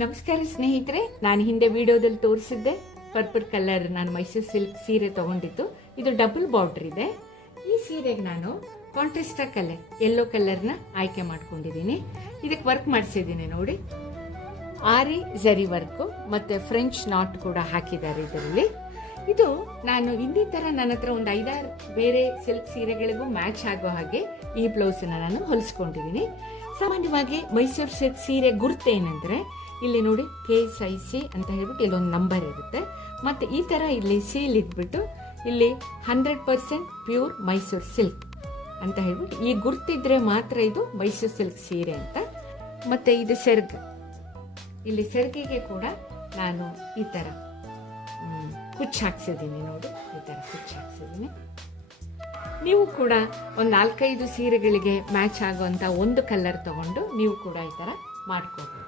ನಮಸ್ಕಾರ ಸ್ನೇಹಿತರೆ, ನಾನು ಹಿಂದೆ ವಿಡಿಯೋದಲ್ಲಿ ತೋರಿಸಿದ್ದೆ ಪರ್ಪಲ್ ಕಲರ್ ನಾನು ಮೈಸೂರು ಸಿಲ್ಕ್ ಸೀರೆ ತಗೊಂಡಿದ್ದು. ಇದು ಡಬಲ್ ಬಾರ್ಡರ್ ಇದೆ. ಈ ಸೀರೆಗೆ ನಾನು ಕಾಂಟ್ರಾಸ್ಟ್ ಕಲರ್ ಯೆಲ್ಲೋ ಕಲರ್ನ ಆಯ್ಕೆ ಮಾಡ್ಕೊಂಡಿದ್ದೀನಿ. ಇದಕ್ಕೆ ವರ್ಕ್ ಮಾಡಿಸಿದ್ದೀನಿ ನೋಡಿ. ಆರಿ ಜರಿ ವರ್ಕು ಮತ್ತು ಫ್ರೆಂಚ್ ನಾಟ್ ಕೂಡ ಹಾಕಿದ್ದಾರೆ ಇದರಲ್ಲಿ. ಇದು ನಾನು ಇನ್ನಿ ಥರ ನನ್ನ ಹತ್ರ ಒಂದು 5-6 ಬೇರೆ ಸಿಲ್ಕ್ ಸೀರೆಗಳಿಗೂ ಮ್ಯಾಚ್ ಆಗೋ ಹಾಗೆ ಈ ಬ್ಲೌಸನ್ನ ನಾನು ಹೊಲಿಸ್ಕೊಂಡಿದ್ದೀನಿ. ಸಾಮಾನ್ಯವಾಗಿ ಮೈಸೂರು ಸಿಲ್ಕ್ ಸೀರೆ ಗುರುತೇನೆಂದರೆ ಇಲ್ಲಿ ನೋಡಿ KSIC ಅಂತ ಹೇಳ್ಬಿಟ್ಟು ಇಲ್ಲೊಂದು ನಂಬರ್ ಇರುತ್ತೆ. ಮತ್ತು ಈ ಥರ ಇಲ್ಲಿ ಸೀಲ್ ಇದ್ಬಿಟ್ಟು ಇಲ್ಲಿ 100% ಪ್ಯೂರ್ ಮೈಸೂರು ಸಿಲ್ಕ್ ಅಂತ ಹೇಳ್ಬಿಟ್ಟು ಈ ಗುರ್ತಿದ್ರೆ ಮಾತ್ರ ಇದು ಮೈಸೂರು ಸಿಲ್ಕ್ ಸೀರೆ ಅಂತ. ಮತ್ತು ಇದು ಸೆರ್ಗ್, ಇಲ್ಲಿ ಸೆರ್ಗಿಗೆ ಕೂಡ ನಾನು ಈ ಥರ ಕುಚ್ಚು ಹಾಕ್ಸಿದ್ದೀನಿ ನೋಡಿ. ಈ ಥರ ಕುಚ್ಚು ಹಾಕ್ಸಿದ್ದೀನಿ. ನೀವು ಕೂಡ ಒಂದು 4-5 ಸೀರೆಗಳಿಗೆ ಮ್ಯಾಚ್ ಆಗುವಂಥ ಒಂದು ಕಲರ್ ತಗೊಂಡು ನೀವು ಕೂಡ ಈ ಥರ ಮಾಡ್ಕೋಬೋದು.